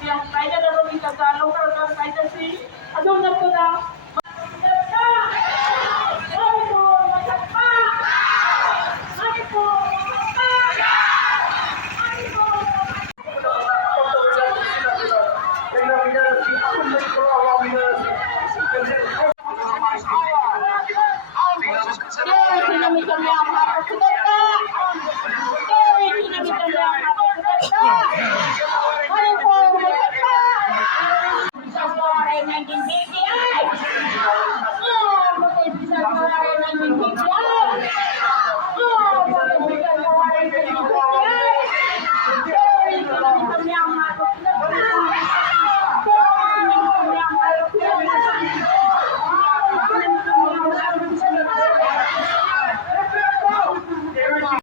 yang kaya dalam kita kalau kaya si adong na po na kami ang